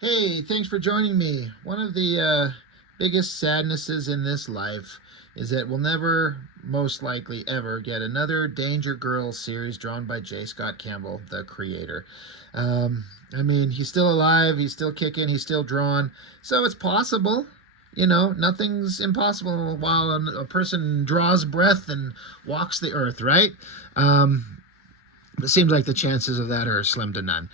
Hey, thanks for joining me. One of the biggest sadnesses in this life is that we'll never, most likely ever, get another Danger Girl series drawn by J. Scott Campbell, the creator. I mean, he's still alive, he's still kicking, he's still drawn, so it's possible. You know, nothing's impossible while a person draws breath and walks the earth, right? Um, it seems like the chances of that are slim to none.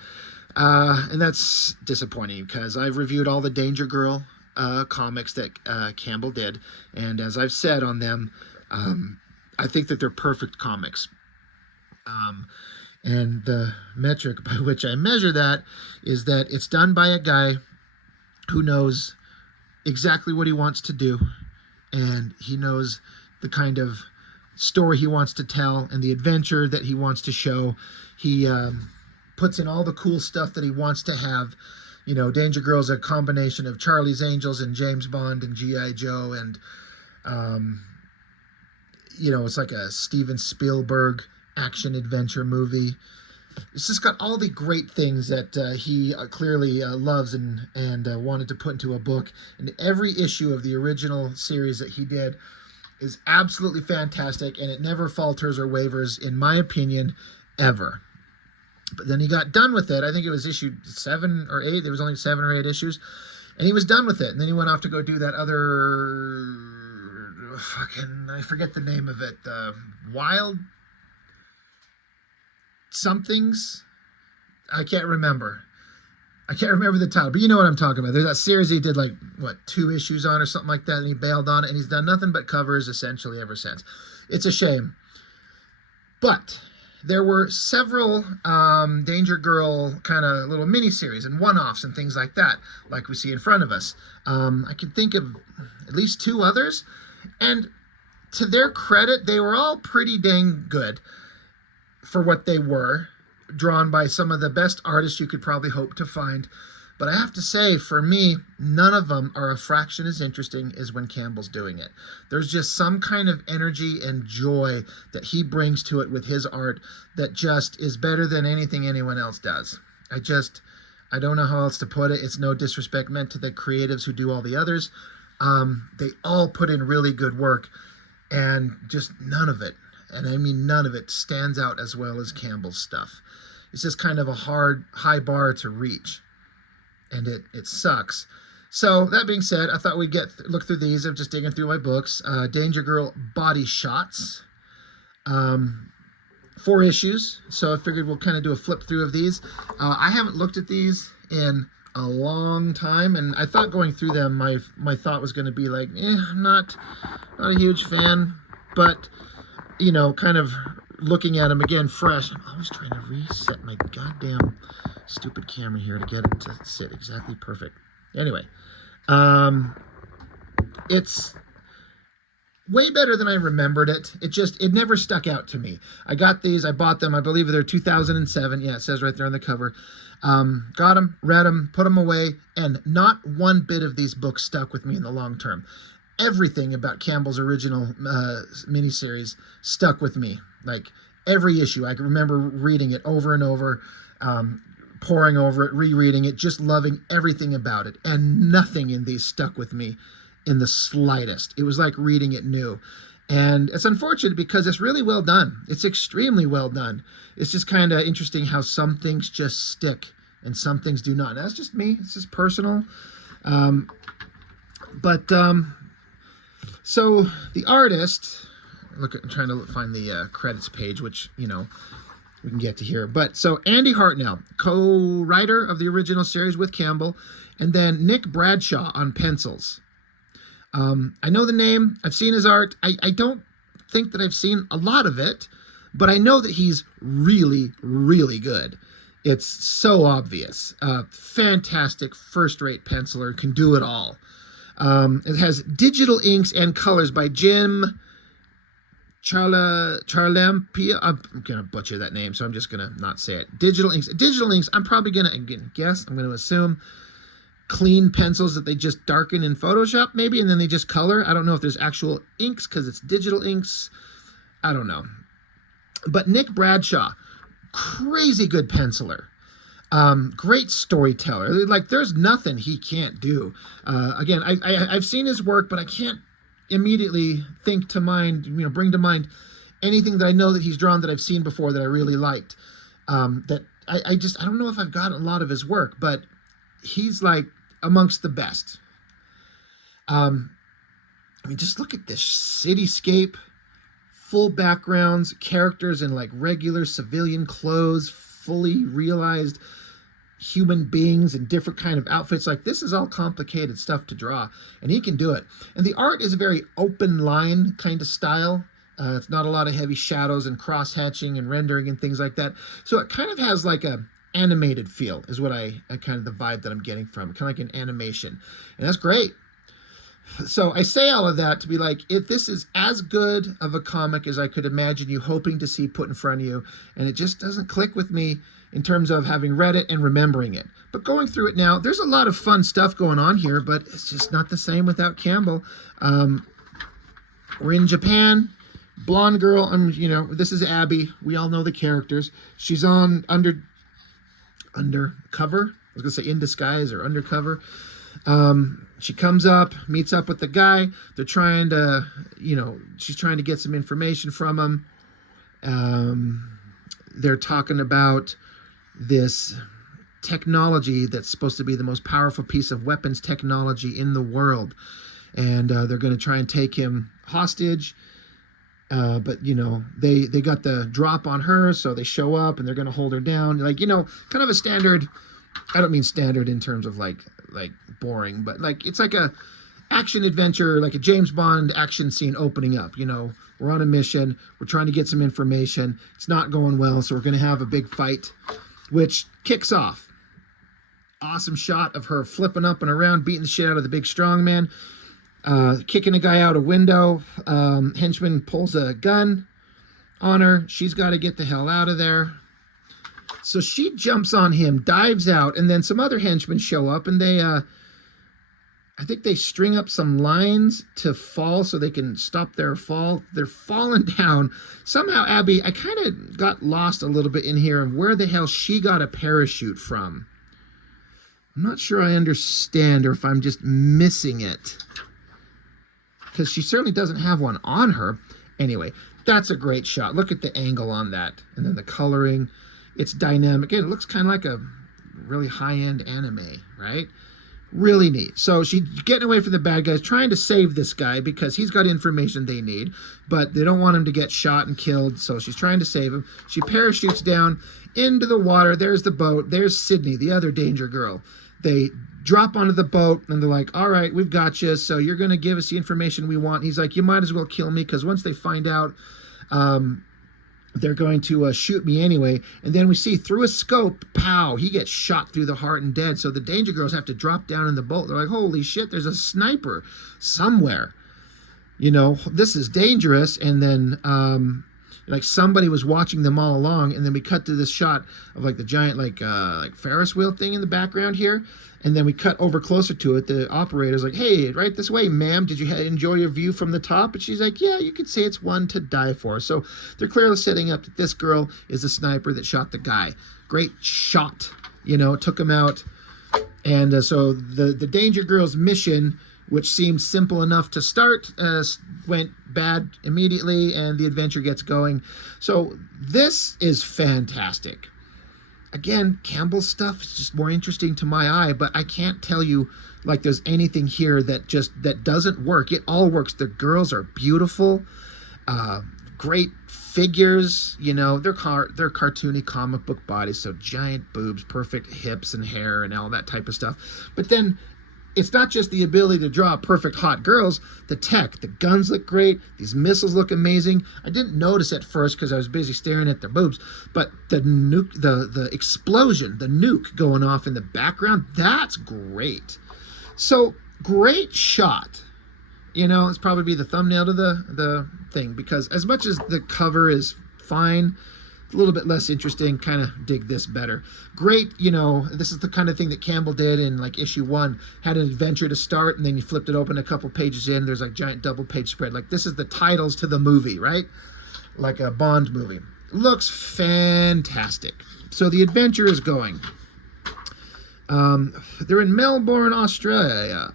And that's disappointing because I've reviewed all the Danger Girl comics that Campbell did, and as I've said on them, I think that they're perfect comics. Um, and the metric by which I measure that is that it's done by a guy who knows exactly what he wants to do, and he knows the kind of story he wants to tell and the adventure that he wants to show. He puts in all the cool stuff that he wants to have. You know, Danger Girl's a combination of Charlie's Angels and James Bond and G.I. Joe, and um, it's like a Steven Spielberg action adventure movie. It's just got all the great things that he clearly loves and wanted to put into a book. And every issue of the original series that he did is absolutely fantastic, and it never falters or wavers, in my opinion, ever. But then he got done with it. I think it was issued 7 or 8. There was only 7 or 8 issues. And he was done with it. And then he went off to go do that other I forget the name of it. Wild somethings. I can't remember. I can't remember the title, but you know what I'm talking about. There's that series he did 2 issues on or something like that, and he bailed on it, and he's done nothing but covers essentially ever since. It's a shame. But there were several Danger Girl kind of little mini-series and one-offs and things like that, like we see in front of us. I can think of at least 2 others, and to their credit, they were all pretty dang good for what they were, drawn by some of the best artists you could probably hope to find. But I have to say, for me, none of them are a fraction as interesting as when Campbell's doing it. There's just some kind of energy and joy that he brings to it with his art that just is better than anything anyone else does. I don't know how else to put it. It's no disrespect meant to the creatives who do all the others. They all put in really good work, and just none of it, and I mean none of it, stands out as well as Campbell's stuff. It's just kind of a high bar to reach, and it sucks. So that being said, I thought we'd look through these. I'm just digging through my books. Danger Girl BODYSHOTS, 4 issues. So I figured we'll kind of do a flip through of these. I haven't looked at these in a long time, and I thought going through them, my thought was going to be like, I'm not a huge fan, but kind of looking at them again fresh. I'm always trying to reset my goddamn stupid camera here to get it to sit exactly perfect. Anyway, it's way better than I remembered it. It never stuck out to me. I bought them, I believe they're 2007. Yeah, it says right there on the cover. Got them, read them, put them away, and not one bit of these books stuck with me in the long term. Everything about Campbell's original miniseries stuck with me. Like every issue, I can remember reading it over and over, poring over it, rereading it, just loving everything about it. And nothing in these stuck with me in the slightest. It was like reading it new. And it's unfortunate because it's really well done. It's extremely well done. It's just kind of interesting how some things just stick and some things do not. And that's just me. It's just personal. So the artist, I'm trying to find the credits page, which, we can get to here. But so Andy Hartnell, co-writer of the original series with Campbell, and then Nick Bradshaw on pencils. I know the name. I've seen his art. I don't think that I've seen a lot of it, but I know that he's really, really good. It's so obvious. Fantastic first-rate penciler, can do it all. It has digital inks and colors by Jim Charlampia. I'm going to butcher that name, so I'm just going to not say it. Digital inks, I'm probably going to I'm going to assume clean pencils that they just darken in Photoshop maybe, and then they just color. I don't know if there's actual inks because it's digital inks. I don't know. But Nick Bradshaw, crazy good penciler. Great storyteller. Like, there's nothing he can't do. Again, I've seen his work, but I can't immediately think to mind, bring to mind anything that I know that he's drawn that I've seen before that I really liked. That I don't know if I've got a lot of his work, but he's like amongst the best. I mean, just look at this cityscape, full backgrounds, characters in like regular civilian clothes, fully realized human beings in different kind of outfits. Like, this is all complicated stuff to draw, and he can do it. And the art is a very open line kind of style. It's not a lot of heavy shadows and cross hatching and rendering and things like that. So it kind of has like a animated feel is what I kind of the vibe that I'm getting from it, kind of like an animation, and that's great. So I say all of that to be like, if this is as good of a comic as I could imagine you hoping to see put in front of you, and it just doesn't click with me in terms of having read it and remembering it. But going through it now, there's a lot of fun stuff going on here, but it's just not the same without Campbell. We're in Japan. Blonde girl, this is Abby. We all know the characters. She's on undercover. I was gonna say in disguise or undercover. She comes up, meets up with the guy. They're trying to, she's trying to get some information from him. They're talking about this technology that's supposed to be the most powerful piece of weapons technology in the world. And they're going to try and take him hostage. But they got the drop on her, so they show up and they're going to hold her down. Like, kind of a standard. I don't mean standard in terms of like boring, but like it's like a action adventure, like a James Bond action scene opening up. We're on a mission, we're trying to get some information, it's not going well, so we're going to have a big fight, which kicks off. Awesome shot of her flipping up and around, beating the shit out of the big strong man, kicking a guy out a window. Henchman pulls a gun on her. She's got to get the hell out of there. So she jumps on him, dives out, and then some other henchmen show up, and they, I think they string up some lines to fall so they can stop their fall. They're falling down. Somehow, Abby, I kind of got lost a little bit in here of where the hell she got a parachute from. I'm not sure I understand, or if I'm just missing it, because she certainly doesn't have one on her. Anyway, that's a great shot. Look at the angle on that, and then the coloring. It's dynamic. It looks kind of like a really high-end anime, right? Really neat. So she's getting away from the bad guys, trying to save this guy because he's got information they need, but they don't want him to get shot and killed, so she's trying to save him. She parachutes down into the water. There's the boat. There's Sydney, the other danger girl. They drop onto the boat, and they're like, all right, we've got you, so you're going to give us the information we want. He's like, you might as well kill me, because once they find out, they're going to shoot me anyway. And then we see through a scope, pow, he gets shot through the heart and dead. So the danger girls have to drop down in the boat. They're like, holy shit, there's a sniper somewhere. This is dangerous. And then like somebody was watching them all along. And then we cut to this shot of like the giant like Ferris wheel thing in the background here. And then we cut over closer to it. The operator's like, hey, right this way, ma'am. Did you enjoy your view from the top? And she's like, yeah, you could say it's one to die for. So they're clearly setting up that this girl is the sniper that shot the guy. Great shot, took him out. And so the Danger Girl's mission, which seemed simple enough to start, went bad immediately, and the adventure gets going. So this is fantastic. Again, Campbell's stuff is just more interesting to my eye, but I can't tell you like there's anything here that doesn't work. It all works. The girls are beautiful, great figures. They're cartoony comic book bodies, so giant boobs, perfect hips and hair and all that type of stuff. But then it's not just the ability to draw perfect hot girls. The tech, the guns look great. These missiles look amazing. I didn't notice at first because I was busy staring at their boobs, but the nuke, the explosion, the nuke going off in the background, that's great. So great shot. It's probably the thumbnail to the thing, because as much as the cover is fine, a little bit less interesting, kind of dig this better. Great, this is the kind of thing that Campbell did in like issue 1, had an adventure to start, and then you flipped it open a couple pages in, there's like giant double page spread. Like, this is the titles to the movie, right? Like a Bond movie. Looks fantastic. So the adventure is going. They're in Melbourne, Australia.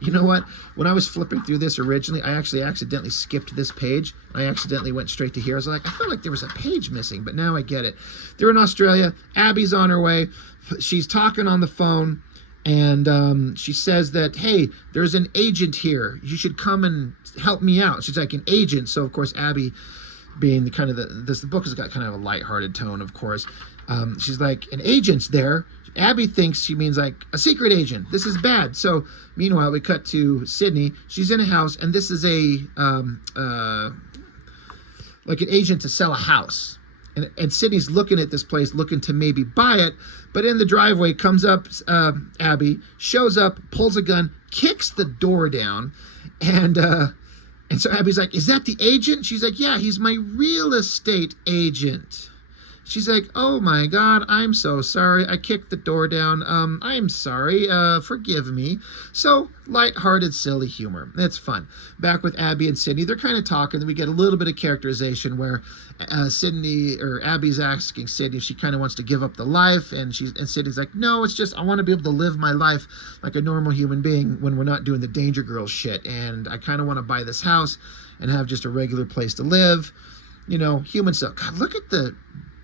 You know what? When I was flipping through this originally, I actually accidentally skipped this page. I accidentally went straight to here. I was like, I felt like there was a page missing, but now I get it. They're in Australia. Abby's on her way. She's talking on the phone, and she says that, hey, there's an agent here. You should come and help me out. She's like, an agent. So, of course, Abby, being the kind of the book has got kind of a lighthearted tone, of course. She's like, an agent's there. Abby thinks she means like a secret agent. This is bad. So meanwhile, we cut to Sydney. She's in a house, and this is a like an agent to sell a house. And Sydney's looking at this place, looking to maybe buy it. But in the driveway comes up Abby, shows up, pulls a gun, kicks the door down, and so Abby's like, "Is that the agent?" She's like, "Yeah, he's my real estate agent." She's like, "Oh my God, I'm so sorry. I kicked the door down. I'm sorry. Forgive me." So lighthearted, silly humor. It's fun. Back with Abby and Sydney, they're kind of talking. We get a little bit of characterization where Abby's asking Sydney if she kind of wants to give up the life, and Sydney's like, "No, it's just I want to be able to live my life like a normal human being when we're not doing the Danger Girl shit, and I kind of want to buy this house and have just a regular place to live, you know, human stuff." God, look at the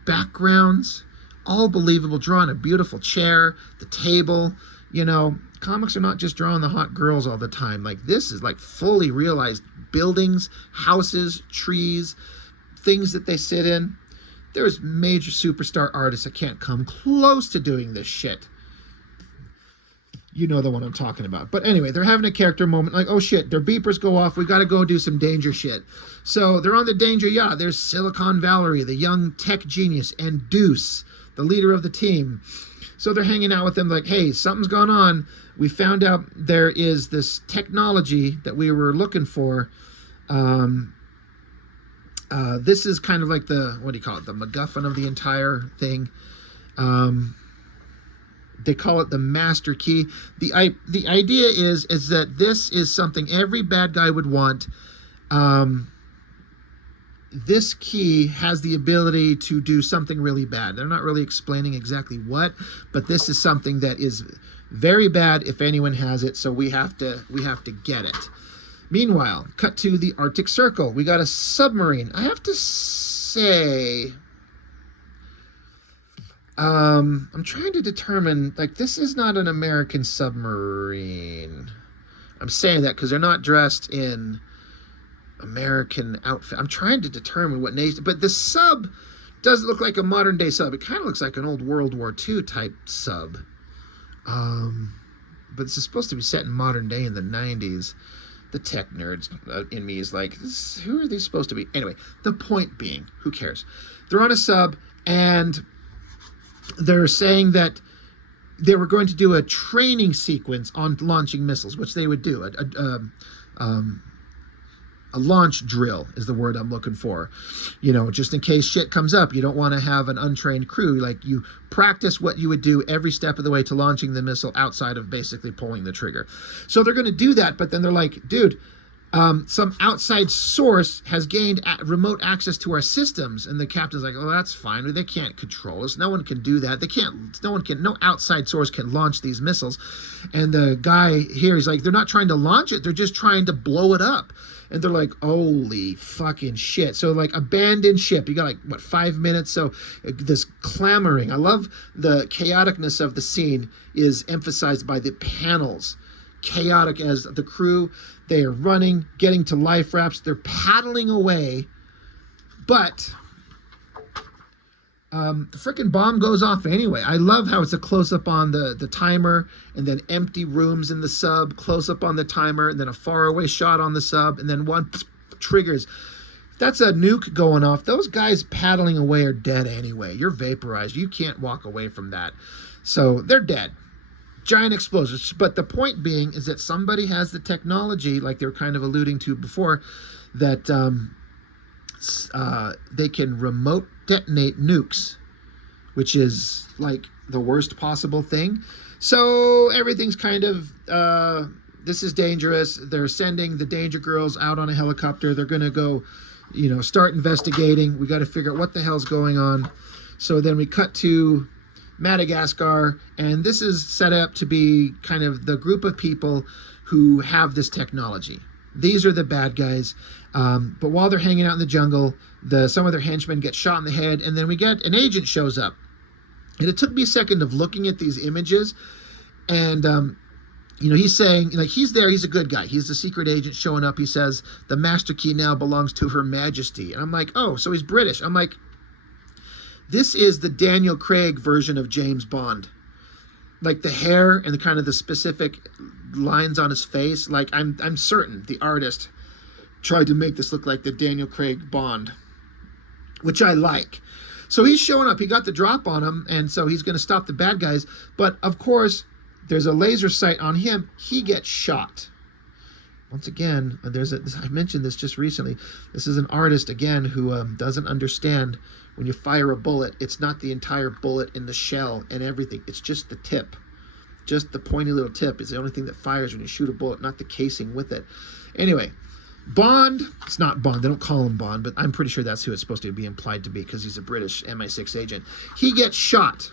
backgrounds, all believable, drawing a beautiful chair, the table. You know, comics are not just drawing the hot girls all the time. Like, this is like fully realized buildings, houses, trees, things that they sit in. There's major superstar artists that can't come close to doing this shit. You know the one I'm talking about. But anyway, they're having a character moment, like, oh shit, their beepers go off, we gotta go do some danger shit. So they're on the danger yacht. There's Silicon Valerie, the young tech genius, and Deuce, the leader of the team. So they're hanging out with them like, hey, something's gone on. We found out there is this technology that we were looking for. This is kind of like the, what do you call it, the MacGuffin of the entire thing. They call it the master key. The idea is that this is something every bad guy would want. This key has the ability to do something really bad. They're not really explaining exactly what, but this is something that is very bad if anyone has it. So we have to get it. Meanwhile, cut to the Arctic Circle. We got a submarine. I have to say, I'm trying to determine, like, this is not an American submarine. I'm saying that because they're not dressed in American outfit. I'm trying to determine what nation, but the sub doesn't look like a modern day sub. It kind of looks like an old World War II type sub. But it's supposed to be set in modern day in the 90s. The tech nerds in me is like, who are these supposed to be? Anyway, the point being, who cares? They're on a sub, and they're saying that they were going to do a training sequence on launching missiles, which they would do. A launch drill is the word I'm looking for. You know, just in case shit comes up, you don't want to have an untrained crew. Like, you practice what you would do every step of the way to launching the missile outside of basically pulling the trigger. So they're going to do that, but then they're like, dude, some outside source has gained remote access to our systems. And the captain's like, oh, that's fine. They can't control us. No one can do that. No outside source can launch these missiles. And the guy here, he's like, they're not trying to launch it. They're just trying to blow it up. And they're like, holy fucking shit. So, like, abandoned ship. You got, like, what, 5 minutes? So this clamoring. I love the chaoticness of the scene is emphasized by the panels. Chaotic as the crew, they are running, getting to life rafts. They're paddling away. But the freaking bomb goes off anyway. I love how it's a close-up on the timer, and then empty rooms in the sub, close-up on the timer, and then a faraway shot on the sub, and then one triggers. That's a nuke going off. Those guys paddling away are dead anyway. You're vaporized. You can't walk away from that. So they're dead. Giant explosions. But the point being is that somebody has the technology, like they were kind of alluding to before, that they can remote detonate nukes, which is like the worst possible thing. So everything's kind of, this is dangerous. They're sending the Danger Girls out on a helicopter. They're going to go, you know, start investigating. We got to figure out what the hell's going on. So then we cut to Madagascar, and this is set up to be kind of the group of people who have this technology. These are the bad guys. But while they're hanging out in the jungle, some of their henchmen get shot in the head, and then we get an agent shows up. And it took me a second of looking at these images, and he's saying, like, he's there, he's a good guy. He's the secret agent showing up. He says, the master key now belongs to Her Majesty. And I'm like, oh, so he's British. I'm like, this is the Daniel Craig version of James Bond. Like the hair and the kind of the specific lines on his face. Like, I'm certain the artist tried to make this look like the Daniel Craig Bond, which I like. So he's showing up. He got the drop on him, and so he's going to stop the bad guys. But, of course, there's a laser sight on him. He gets shot. Once again, I mentioned this just recently. This is an artist, again, who doesn't understand when you fire a bullet, it's not the entire bullet in the shell and everything. It's just the tip. Just the pointy little tip is the only thing that fires when you shoot a bullet, not the casing with it. Anyway, Bond, it's not Bond. They don't call him Bond, but I'm pretty sure that's who it's supposed to be implied to be because he's a British MI6 agent. He gets shot.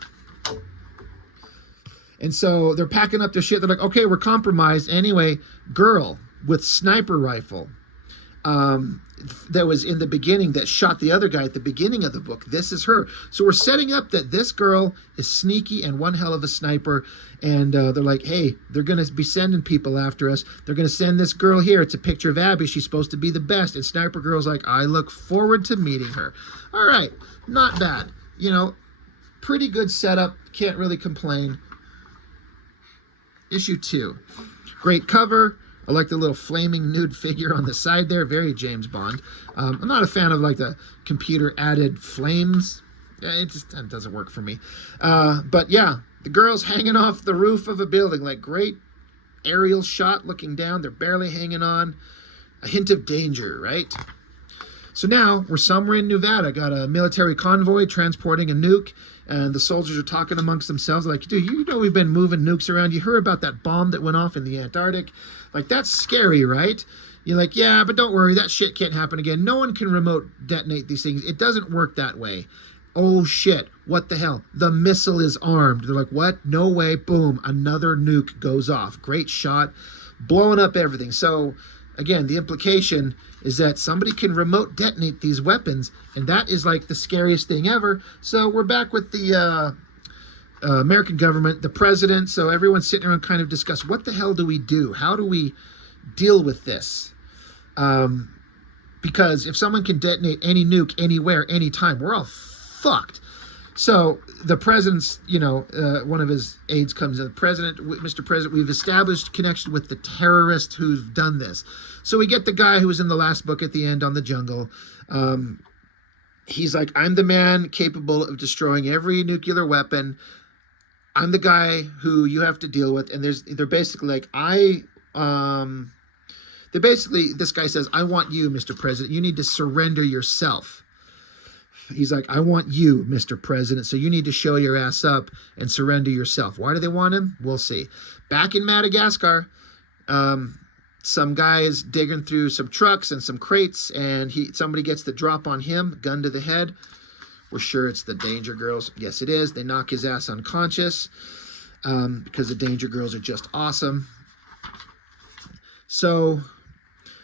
And so they're packing up their shit. They're like, okay, we're compromised. Anyway, girl with sniper rifle that was in the beginning that shot the other guy at the beginning of the book. This is her. So we're setting up that this girl is sneaky and one hell of a sniper. And they're like, hey, they're going to be sending people after us. They're going to send this girl here. It's a picture of Abby. She's supposed to be the best. And Sniper Girl's like, I look forward to meeting her. All right. Not bad. Pretty good setup. Can't really complain. Issue 2. Great cover. I like the little flaming nude figure on the side there. Very James Bond. I'm not a fan of like the computer added flames. That doesn't work for me. But yeah, the girl's hanging off the roof of a building. Like, great aerial shot looking down. They're barely hanging on. A hint of danger, right? So now we're somewhere in Nevada. Got a military convoy transporting a nuke. And the soldiers are talking amongst themselves like, dude, we've been moving nukes around. You heard about that bomb that went off in the Antarctic? Like, that's scary, right? You're like, yeah, but don't worry. That shit can't happen again. No one can remote detonate these things. It doesn't work that way. Oh, shit. What the hell? The missile is armed. They're like, what? No way. Boom. Another nuke goes off. Great shot. Blowing up everything. So, again, the implication is that somebody can remote detonate these weapons, and that is like the scariest thing ever. So we're back with the American government, the president. So everyone's sitting around kind of discuss, what the hell do we do? How do we deal with this? Because if someone can detonate any nuke anywhere, anytime, we're all fucked. So the president's, one of his aides comes in. President, Mr. President, we've established connection with the terrorist who's done this. So we get the guy who was in the last book at the end on the jungle. He's like, I'm the man capable of destroying every nuclear weapon. I'm the guy who you have to deal with. And they're basically like, this guy says, I want you, Mr. President. You need to surrender yourself. He's like, I want you, Mr. President, so you need to show your ass up and surrender yourself. Why do they want him? We'll see. Back in Madagascar, some guy is digging through some trucks and some crates, and somebody gets the drop on him, gun to the head. We're sure it's the Danger Girls. Yes, it is. They knock his ass unconscious because the Danger Girls are just awesome. So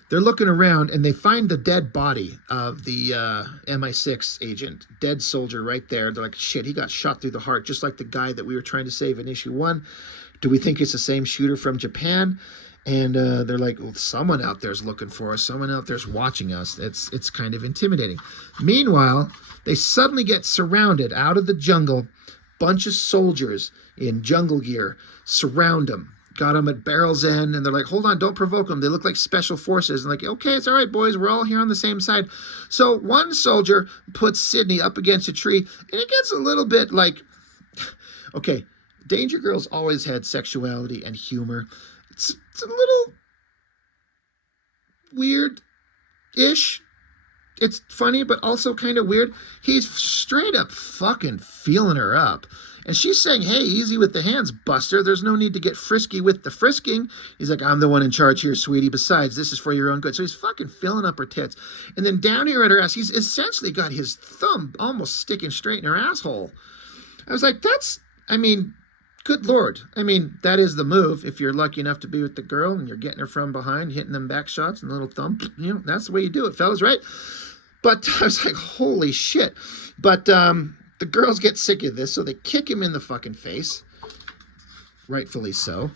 they're looking around, and they find the dead body of the MI6 agent, dead soldier right there. They're like, shit, he got shot through the heart, just like the guy that we were trying to save in issue 1. Do we think it's the same shooter from Japan? And they're like, well, someone out there's looking for us. Someone out there's watching us. It's kind of intimidating. Meanwhile, they suddenly get surrounded out of the jungle. Bunch of soldiers in jungle gear surround them. Got them at barrel's end, and they're like, hold on, don't provoke them. They look like special forces. And like, okay, it's all right, boys. We're all here on the same side. So one soldier puts Sydney up against a tree, and it gets a little bit like, okay, Danger Girls always had sexuality and humor. It's a little weird-ish. It's funny, but also kind of weird. He's straight up fucking feeling her up. And she's saying, hey, easy with the hands, Buster. There's no need to get frisky with the frisking. He's like, I'm the one in charge here, sweetie. Besides, this is for your own good. So he's fucking filling up her tits. And then down here at her ass, he's essentially got his thumb almost sticking straight in her asshole. I was like, that's I mean, good Lord. I mean, that is the move. If you're lucky enough to be with the girl and you're getting her from behind, hitting them back shots and a little thumb, that's the way you do it, fellas, right? But I was like, holy shit. But the girls get sick of this, so they kick him in the fucking face. Rightfully so.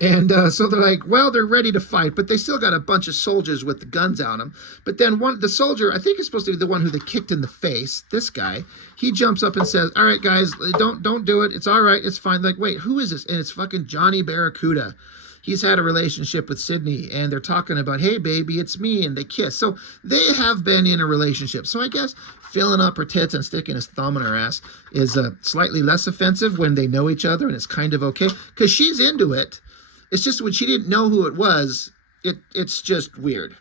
And so they're like, well, they're ready to fight, but they still got a bunch of soldiers with the guns on them. But then the soldier, I think is supposed to be the one who they kicked in the face, this guy, he jumps up and says, all right, guys, don't do it. It's all right. It's fine. Like, wait, who is this? And it's fucking Johnny Barracuda. He's had a relationship with Sydney, and they're talking about, hey, baby, it's me, and they kiss. So they have been in a relationship. So I guess filling up her tits and sticking his thumb in her ass is slightly less offensive when they know each other, and it's kind of okay, because she's into it. It's just when she didn't know who it was, it's just weird.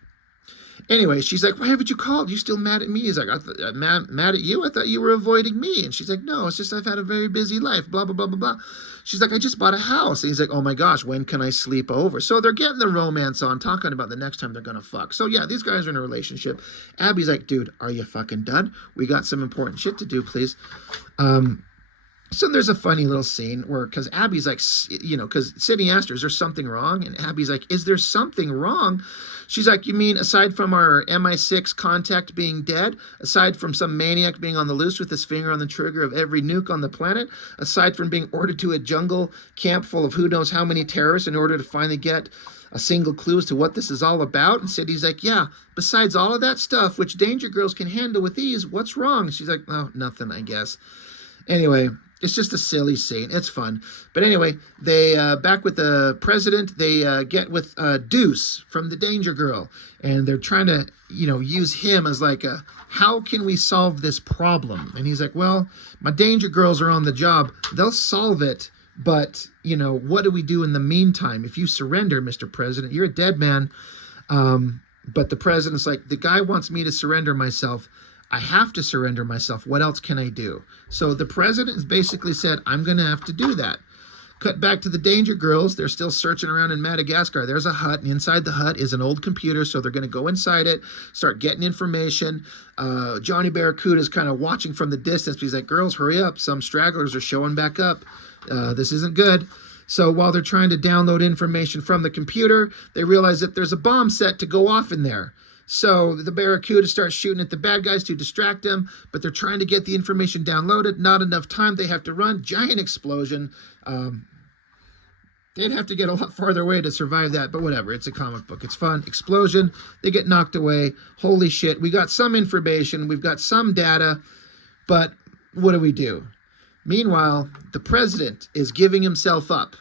Anyway, she's like, why haven't you called? You still mad at me? He's like, I'm mad at you? I thought you were avoiding me. And she's like, no, it's just I've had a very busy life, blah, blah, blah, blah, blah. She's like, I just bought a house. And he's like, oh my gosh, when can I sleep over? So they're getting the romance on, talking about the next time they're going to fuck. So yeah, these guys are in a relationship. Abby's like, dude, are you fucking done? We got some important shit to do, please. So there's a funny little scene where, because Abby's like, because Sydney asked her, is there something wrong? And Abby's like, is there something wrong? She's like, you mean aside from our MI6 contact being dead, aside from some maniac being on the loose with his finger on the trigger of every nuke on the planet, aside from being ordered to a jungle camp full of who knows how many terrorists in order to finally get a single clue as to what this is all about? And Sydney's like, yeah, besides all of that stuff, which Danger Girls can handle with ease, what's wrong? She's like, oh, nothing, I guess. Anyway, it's just a silly scene. It's fun. But anyway, they, back with the president, they get with Deuce from the Danger Girl. And they're trying to, use him as like a, how can we solve this problem? And he's like, well, my Danger Girls are on the job. They'll solve it. But, what do we do in the meantime? If you surrender, Mr. President, you're a dead man. But the president's like, the guy wants me to surrender myself. I have to surrender myself. What else can I do? So the president has basically said, I'm going to have to do that. Cut back to the Danger Girls. They're still searching around in Madagascar. There's a hut, and inside the hut is an old computer, so they're going to go inside it, start getting information. Johnny Barracuda is kind of watching from the distance. He's like, girls, hurry up. Some stragglers are showing back up. This isn't good. So while they're trying to download information from the computer, they realize that there's a bomb set to go off in there. So the Barracuda starts shooting at the bad guys to distract them, but they're trying to get the information downloaded. Not enough time. They have to run. Giant explosion. They'd have to get a lot farther away to survive that, but whatever. It's a comic book. It's fun. Explosion. They get knocked away. Holy shit. We got some information. We've got some data, but what do? Meanwhile, the president is giving himself up,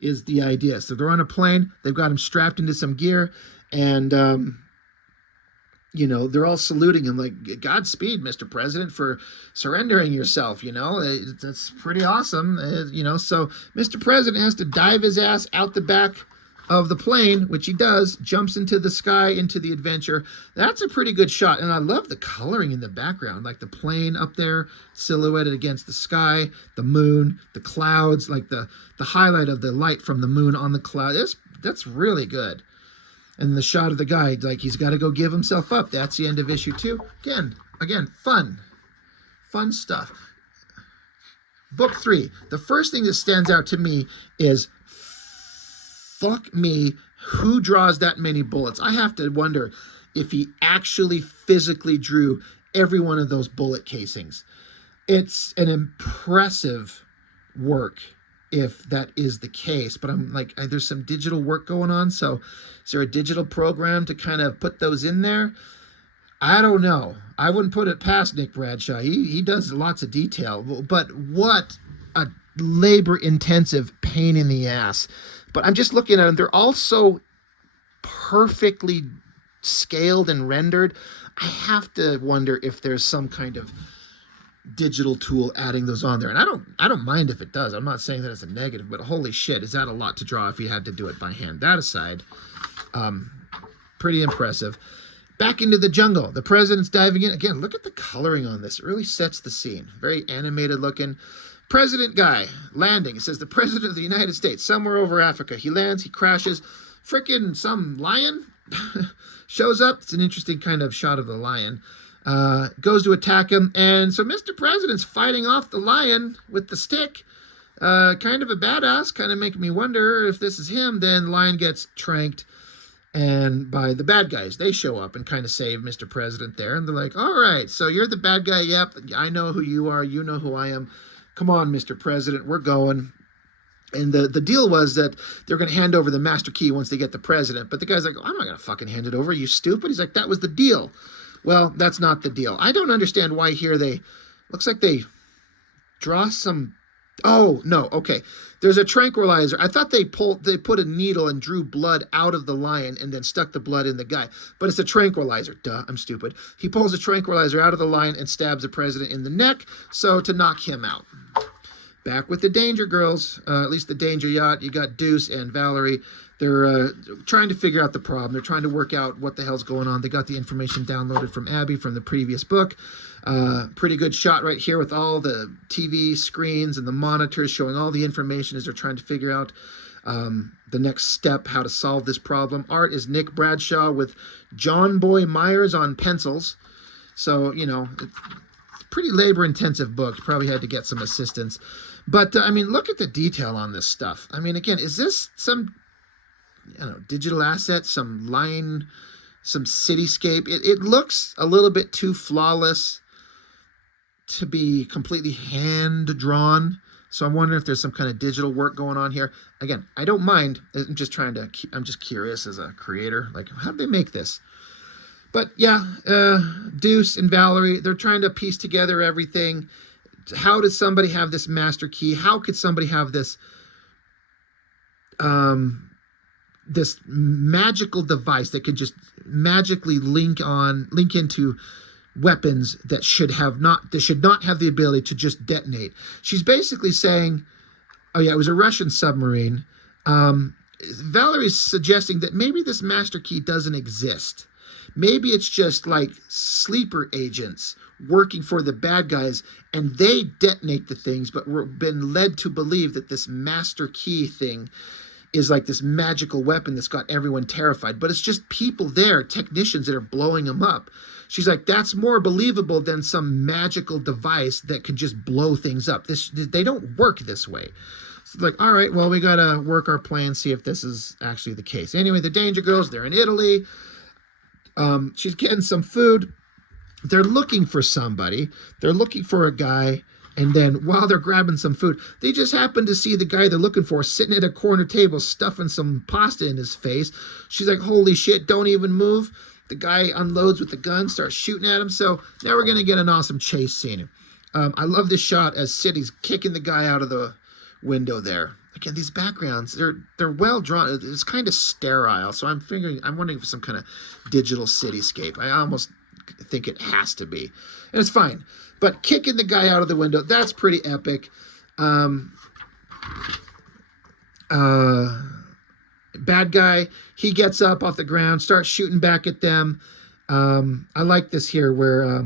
is the idea. So they're on a plane. They've got him strapped into some gear, and they're all saluting him like, Godspeed, Mr. President, for surrendering yourself. That's pretty awesome. So Mr. President has to dive his ass out the back of the plane, which he does, jumps into the sky, into the adventure. That's a pretty good shot. And I love the coloring in the background, like the plane up there silhouetted against the sky, the moon, the clouds, like the highlight of the light from the moon on the cloud. That's really good. And the shot of the guy, like he's got to go give himself up. That's the end of issue 2. Again, fun stuff. Book 3. The first thing that stands out to me is, fuck me, who draws that many bullets? I have to wonder if he actually physically drew every one of those bullet casings. It's an impressive work if that is the case, but I'm like, there's some digital work going on, so is there a digital program to kind of put those in there? I don't know. I wouldn't put it past Nick Bradshaw. He does lots of detail, but what a labor-intensive pain in the ass. But I'm just looking at them. They're all so perfectly scaled and rendered. I have to wonder if there's some kind of digital tool adding those on there. And I don't mind if it does. I'm not saying that it's a negative, but holy shit, is that a lot to draw if you had to do it by hand. That aside, pretty impressive. Back into the jungle. The president's diving in. Again, look at the coloring on this. It really sets the scene. Very animated looking. President guy landing. It says the president of the United States, somewhere over Africa. He lands, he crashes. Frickin' some lion shows up. It's an interesting kind of shot of the lion. goes to attack him. And so Mr. President's fighting off the lion with the stick. Kind of a badass, kind of making me wonder if this is him. Then the lion gets tranked, and by the bad guys. They show up and kind of save Mr. President there. And they're like, all right, so you're the bad guy. Yep, I know who you are. You know who I am. Come on, Mr. President, we're going. And the deal was that they're going to hand over the master key once they get the president. But the guy's like, I'm not going to fucking hand it over. Are you stupid? He's like, that was the deal. Well, that's not the deal. I don't understand why here looks like they draw some. Oh, no. Okay. There's a tranquilizer. I thought they put a needle and drew blood out of the lion and then stuck the blood in the guy. But it's a tranquilizer. Duh, I'm stupid. He pulls a tranquilizer out of the lion and stabs the president in the neck, so to knock him out. Back with the Danger Girls, at least the Danger Yacht. You got Deuce and Valerie. They're trying to figure out the problem. They're trying to work out what the hell's going on. They got the information downloaded from Abby from the previous book. Pretty good shot right here with all the TV screens and the monitors showing all the information as they're trying to figure out the next step, how to solve this problem. Art is Nick Bradshaw with John Boy Myers on pencils. So, you know, it's a pretty labor-intensive book. You probably had to get some assistance. But, I mean, look at the detail on this stuff. I mean, again, is this some, I don't know, digital asset, some line, some cityscape? It looks a little bit too flawless to be completely hand-drawn. So I'm wondering if there's some kind of digital work going on here. Again, I don't mind. I'm just curious as a creator. Like, how did they make this? But yeah, Deuce and Valerie, they're trying to piece together everything. How does somebody have this master key? How could somebody have this this magical device that could just magically link into weapons that should not have the ability to just detonate? She's basically saying, oh yeah, it was a Russian submarine. Valerie's suggesting that maybe this master key doesn't exist. Maybe it's just like sleeper agents working for the bad guys, and they detonate the things, but we're been led to believe that this master key thing is like this magical weapon that's got everyone terrified. But it's just people there, technicians that are blowing them up. She's like, that's more believable than some magical device that can just blow things up. They don't work this way. It's like, all right, well, we got to work our plan, see if this is actually the case. Anyway, the Danger Girls, they're in Italy. She's getting some food. They're looking for somebody. They're looking for a guy. And then while they're grabbing some food, they just happen to see the guy they're looking for sitting at a corner table stuffing some pasta in his face. She's like, holy shit, don't even move. The guy unloads with the gun, starts shooting at him. So now we're going to get an awesome chase scene. I love this shot as City's kicking the guy out of the window there. Again, these backgrounds, they're well drawn. It's kind of sterile. So I'm wondering if some kind of digital cityscape. I almost think it has to be. And it's fine. But kicking the guy out of the window, that's pretty epic. Bad guy, he gets up off the ground, starts shooting back at them. I like this here where,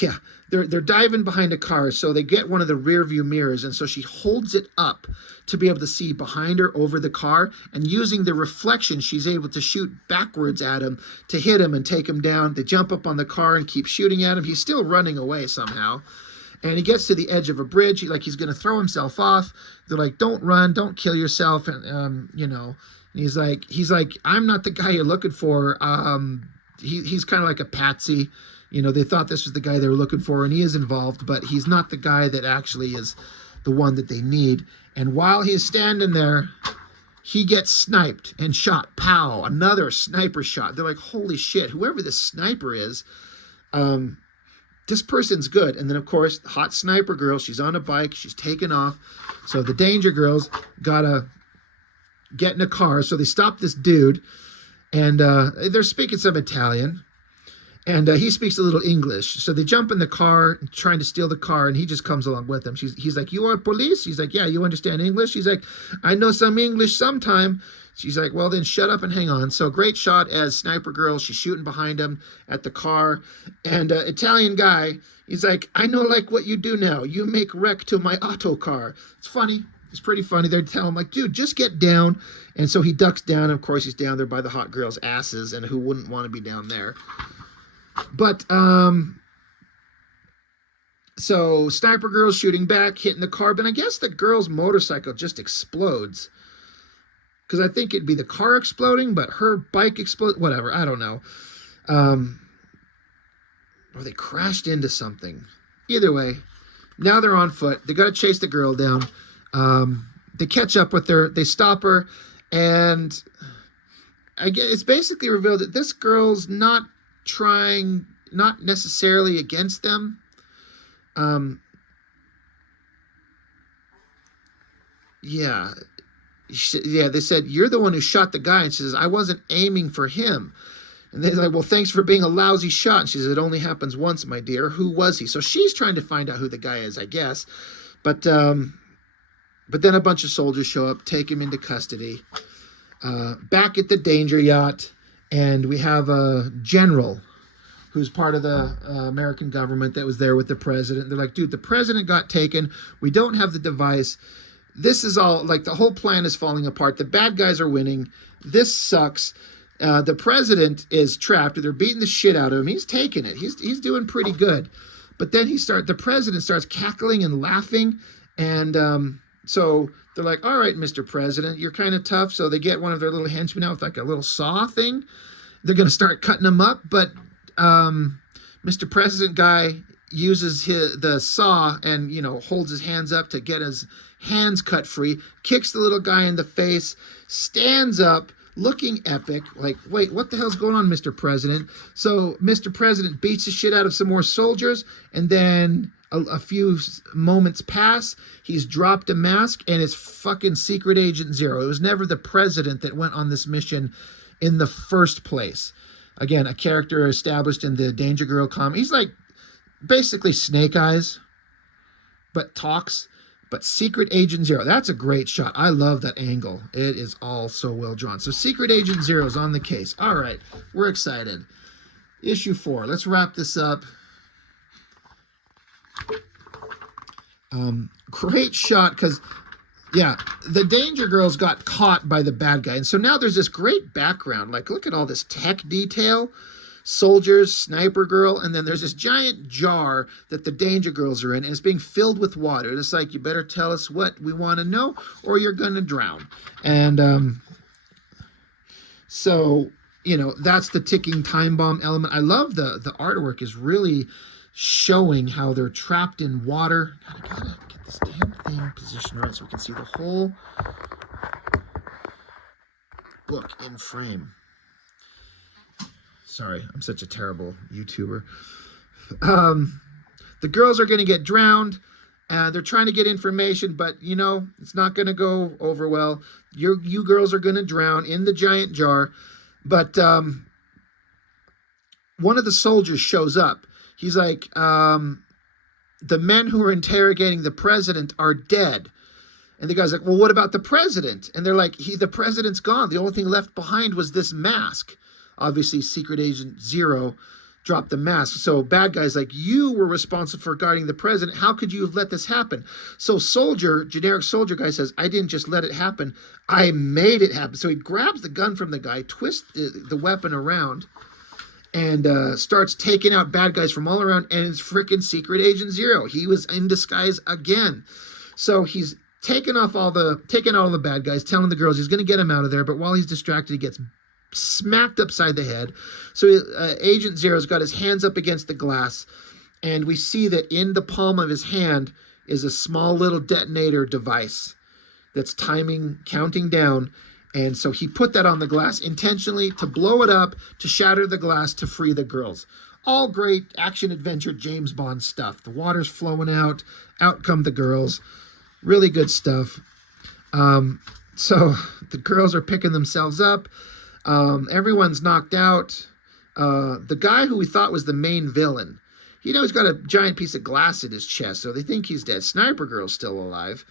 yeah, they're diving behind a car, so they get one of the rear view mirrors, and so she holds it up to be able to see behind her over the car, and using the reflection, she's able to shoot backwards at him to hit him and take him down. They jump up on the car and keep shooting at him. He's still running away somehow, and he gets to the edge of a bridge. He's going to throw himself off. They're like, don't run, don't kill yourself, and you know, and he's like, I'm not the guy you're looking for. He's kind of like a patsy. You know, they thought this was the guy they were looking for, and he is involved, but he's not the guy that actually is the one that they need. And while he's standing there, he gets sniped and shot. Pow! Another sniper shot. They're like, holy shit, whoever this sniper is, this person's good. And then, of course, the hot sniper girl, she's on a bike, she's taken off. So the Danger Girls gotta get in a car. So they stop this dude, and they're speaking some Italian. And he speaks a little English. So they jump in the car, trying to steal the car, and he just comes along with them. He's like, you are police? He's like, yeah, you understand English? He's like, I know some English sometime. She's like, well, then shut up and hang on. So great shot as Sniper Girl. She's shooting behind him at the car. And Italian guy, he's like, I know like what you do now. You make wreck to my auto car. It's funny. It's pretty funny. They're telling him, like, dude, just get down. And so he ducks down. And of course, he's down there by the hot girls' asses. And who wouldn't want to be down there? But so Sniper Girl's shooting back, hitting the car, but I guess the girl's motorcycle just explodes. Because I think it'd be the car exploding, but her bike explodes. Whatever, I don't know. Um, or they crashed into something. Either way, now they're on foot. They got to chase the girl down. They catch up with her. They stop her, and I guess it's basically revealed that this girl's not trying, not necessarily against them. Yeah, yeah. They said you're the one who shot the guy, and she says I wasn't aiming for him. And they're like, well, thanks for being a lousy shot. And she says, it only happens once, my dear. Who was he? So she's trying to find out who the guy is, I guess. But then a bunch of soldiers show up, take him into custody. Back at the danger yacht, and we have a general who's part of the American government that was there with the president. They're like, dude, the president got taken. We don't have the device. This is all, like, the whole plan is falling apart. The bad guys are winning. This sucks. The president is trapped. They're beating the shit out of him. He's taking it. He's doing pretty good. But then the president starts cackling and laughing. And so they're like, all right, Mr. President, you're kind of tough. So they get one of their little henchmen out with like a little saw thing. They're going to start cutting him up. But Mr. President guy uses the saw and, holds his hands up to get his hands cut free, kicks the little guy in the face, stands up, looking epic, like, wait, what the hell's going on, Mr. President? So Mr. President beats the shit out of some more soldiers, and then a few moments pass, he's dropped a mask, and it's fucking Secret Agent Zero. It was never the president that went on this mission in the first place. Again, a character established in the Danger Girl comic. He's like basically Snake Eyes, but talks. But Secret Agent Zero, that's a great shot. I love that angle. It is all so well drawn. So Secret Agent Zero is on the case. All right, we're excited. Issue 4. Let's wrap this up. Great shot because, yeah, the Danger Girls got caught by the bad guy. And so now there's this great background. Like, look at all this tech detail. Soldiers, Sniper Girl, and then there's this giant jar that the Danger Girls are in, and it's being filled with water. It's like, you better tell us what we want to know, or you're going to drown. And so, that's the ticking time bomb element. I love the artwork is really showing how they're trapped in water. God, I gotta get this damn thing positioned right so we can see the whole book in frame. Sorry, I'm such a terrible YouTuber. The girls are going to get drowned. They're trying to get information, but, it's not going to go over well. You girls are going to drown in the giant jar. But one of the soldiers shows up. He's like, the men who are interrogating the president are dead. And the guy's like, well, what about the president? And they're like, the president's gone. The only thing left behind was this mask. Obviously, Secret Agent Zero dropped the mask. So bad guy's like, you were responsible for guarding the president. How could you have let this happen? So generic soldier guy says, I didn't just let it happen. I made it happen. So he grabs the gun from the guy, twists the weapon around, and starts taking out bad guys from all around. And it's freaking Secret Agent Zero. He was in disguise again. So he's taking out all the bad guys, telling the girls he's going to get them out of there. But while he's distracted, he gets smacked upside the head. So Agent Zero's got his hands up against the glass, and we see that in the palm of his hand is a small little detonator device that's counting down. And so he put that on the glass intentionally to blow it up, to shatter the glass, to free the girls. All great action-adventure James Bond stuff. The water's flowing out come the girls. Really good stuff. So the girls are picking themselves up. Everyone's knocked out. The guy who we thought was the main villain, he's got a giant piece of glass in his chest, so they think he's dead. Sniper Girl's still alive.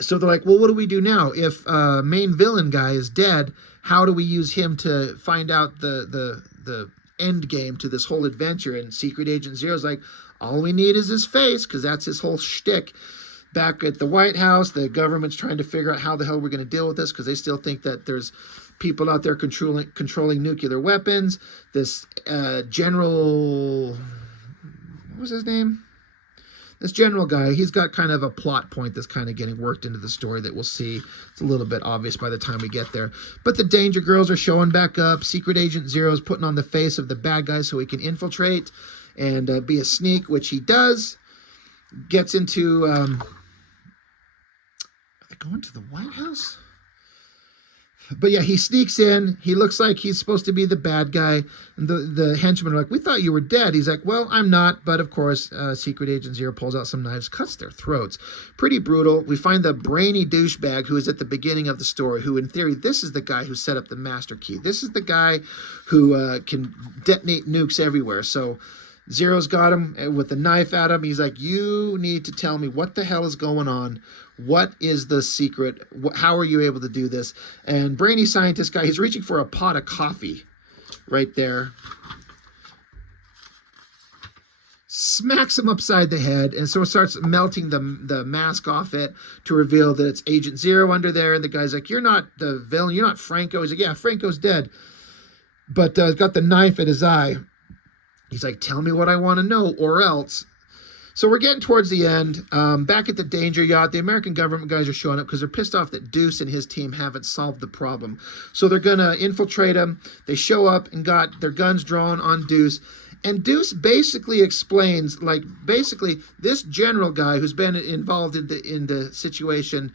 So they're like, well, what do we do now? If main villain guy is dead, how do we use him to find out the end game to this whole adventure? And Secret Agent Zero's like, all we need is his face, because that's his whole shtick. Back at the White House, the government's trying to figure out how the hell we're going to deal with this because they still think that there's people out there controlling nuclear weapons. This general, what was his name? This general guy, he's got kind of a plot point that's kind of getting worked into the story that we'll see. It's a little bit obvious by the time we get there. But the Danger Girls are showing back up. Secret Agent Zero is putting on the face of the bad guy so he can infiltrate and be a sneak, which he does. Gets into, are they going to the White House? But yeah, he sneaks in. He looks like he's supposed to be the bad guy. And the henchmen are like, we thought you were dead. He's like, well, I'm not. But of course, Secret Agent Zero pulls out some knives, cuts their throats. Pretty brutal. We find the brainy douchebag who is at the beginning of the story, who in theory, this is the guy who set up the master key. This is the guy who can detonate nukes everywhere. So Zero's got him with the knife at him. He's like, you need to tell me what the hell is going on. What is the secret? How are you able to do this? And brainy scientist guy, he's reaching for a pot of coffee right there. Smacks him upside the head, and so it starts melting the mask off it to reveal that it's Agent Zero under there. And the guy's like, you're not the villain. You're not Franco. He's like, yeah, Franco's dead. But got the knife at his eye. He's like, tell me what I want to know or else. So we're getting towards the end. Back at the Danger Yacht, the American government guys are showing up because they're pissed off that Deuce and his team haven't solved the problem. So they're going to infiltrate him. They show up and got their guns drawn on Deuce. And Deuce basically explains, like, basically, this general guy who's been involved in the situation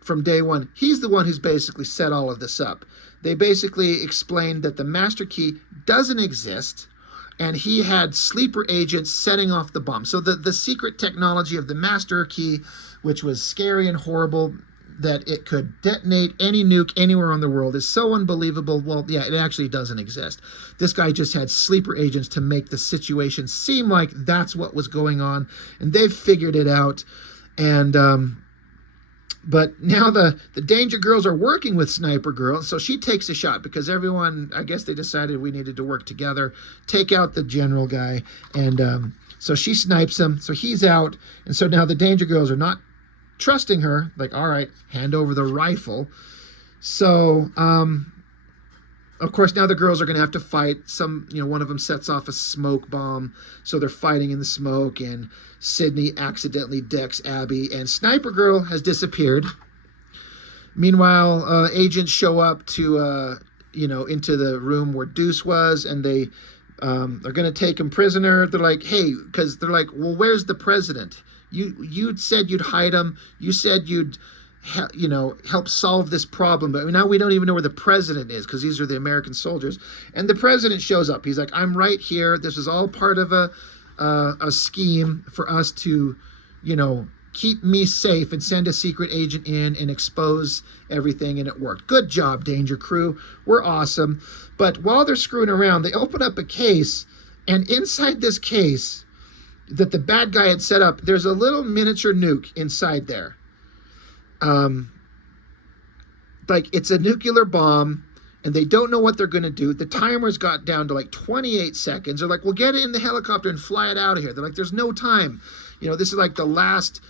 from day one, he's the one who's basically set all of this up. They basically explained that the master key doesn't exist, and he had sleeper agents setting off the bomb. So the secret technology of the master key, which was scary and horrible, that it could detonate any nuke anywhere on the world, is so unbelievable. Well, yeah, it actually doesn't exist. This guy just had sleeper agents to make the situation seem like that's what was going on, and they've figured it out. And but now the Danger Girls are working with Sniper Girl, so she takes a shot because everyone, I guess they decided we needed to work together, take out the general guy, and so she snipes him, so he's out, and so now the Danger Girls are not trusting her, like, all right, hand over the rifle. So, of course, now the girls are going to have to fight. One of them sets off a smoke bomb, so they're fighting in the smoke, and Sydney accidentally decks Abby, and Sniper Girl has disappeared. Meanwhile, agents show up to, into the room where Deuce was, and they are going to take him prisoner. They're like, hey, because they're like, well, where's the president? You said you'd hide him. You said you'd help solve this problem, but now we don't even know where the president is because these are the American soldiers. And the president shows up. He's like, I'm right here. This is all part of a scheme for us to, keep me safe and send a secret agent in and expose everything, and it worked. Good job, Danger Crew. We're awesome. But while they're screwing around, they open up a case, and inside this case that the bad guy had set up, there's a little miniature nuke inside there. Like, it's a nuclear bomb, and they don't know what they're going to do. The timer's got down to like 28 seconds. They're like, well, get it in the helicopter and fly it out of here. They're like, there's no time. This is like the last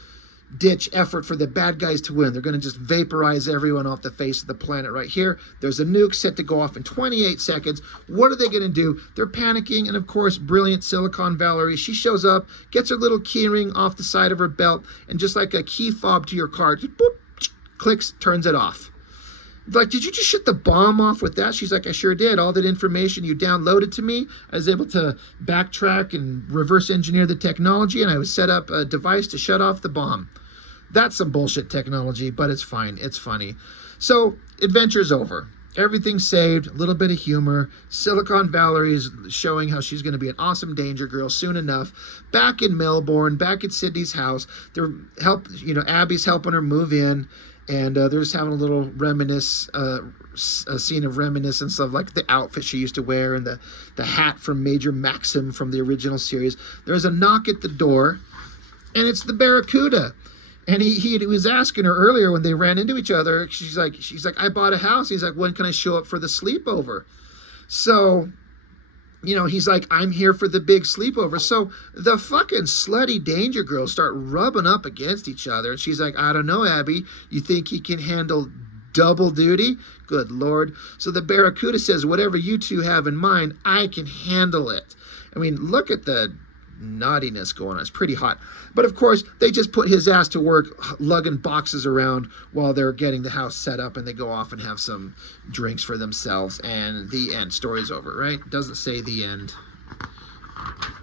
ditch effort for the bad guys to win. They're going to just vaporize everyone off the face of the planet right here. There's a nuke set to go off in 28 seconds. What are they going to do? They're panicking, and of course, brilliant Silicon Valerie, she shows up, gets her little key ring off the side of her belt, and just like a key fob to your car, just boop, clicks, turns it off. Like, did you just shut the bomb off with that? She's like, I sure did. All that information you downloaded to me, I was able to backtrack and reverse engineer the technology, and I was set up a device to shut off the bomb. That's some bullshit technology, but it's fine. It's funny. So, adventure's over. Everything's saved. A little bit of humor. Silicon Valley is showing how she's going to be an awesome Danger Girl soon enough. Back in Melbourne, back at Sydney's house. Abby's helping her move in. And they're just having a little a scene of reminiscence of like the outfit she used to wear and the hat from Major Maxim from the original series. There's a knock at the door, and it's the Barracuda. And he was asking her earlier when they ran into each other. She's like, I bought a house. He's like, when can I show up for the sleepover? So you know, he's like, I'm here for the big sleepover. So the fucking slutty danger girls start rubbing up against each other. And she's like, I don't know, Abby. You think he can handle double duty? Good Lord. So the Barracuda says, whatever you two have in mind, I can handle it. I mean, look at the naughtiness going on. It's pretty hot. But of course, they just put his ass to work lugging boxes around while they're getting the house set up, and they go off and have some drinks for themselves, and the end. Story's over, right? Doesn't say the end,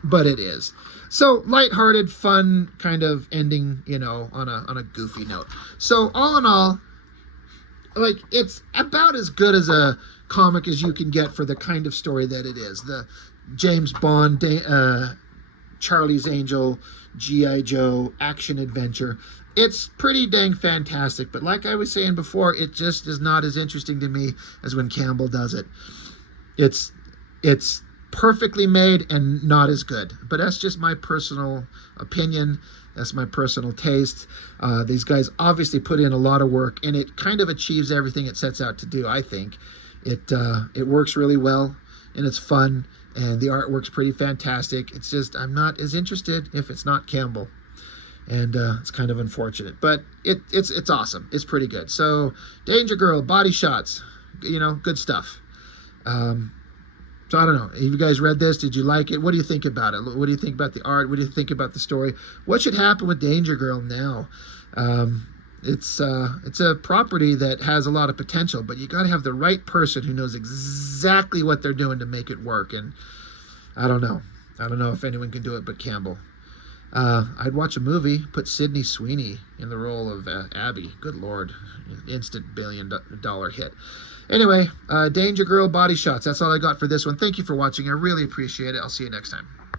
but it is. So lighthearted, fun kind of ending, you know, on a goofy note. So all in all, like, it's about as good as a comic as you can get for the kind of story that it is. The James Bond, Charlie's Angel, G.I. Joe, action adventure. It's pretty dang fantastic, but like I was saying before, it just is not as interesting to me as when Campbell does it. It's perfectly made and not as good, but that's just my personal opinion. That's my personal taste. These guys obviously put in a lot of work, and it kind of achieves everything it sets out to do, I think. It works really well, and it's fun, and the artwork's pretty fantastic. It's just, I'm not as interested if it's not Campbell, and it's kind of unfortunate, but it's awesome. It's pretty good. So Danger Girl, Body Shots, you know, good stuff. So I don't know. Have you guys read this? Did you like it? What do you think about it? What do you think about the art? What do you think about the story? What should happen with Danger Girl now? It's a property that has a lot of potential, but you got to have the right person who knows exactly what they're doing to make it work. And I don't know. I don't know if anyone can do it but Campbell. I'd watch a movie, put Sydney Sweeney in the role of Abby. Good Lord. Instant $1 billion hit. Anyway, Danger Girl, Body Shots. That's all I got for this one. Thank you for watching. I really appreciate it. I'll see you next time.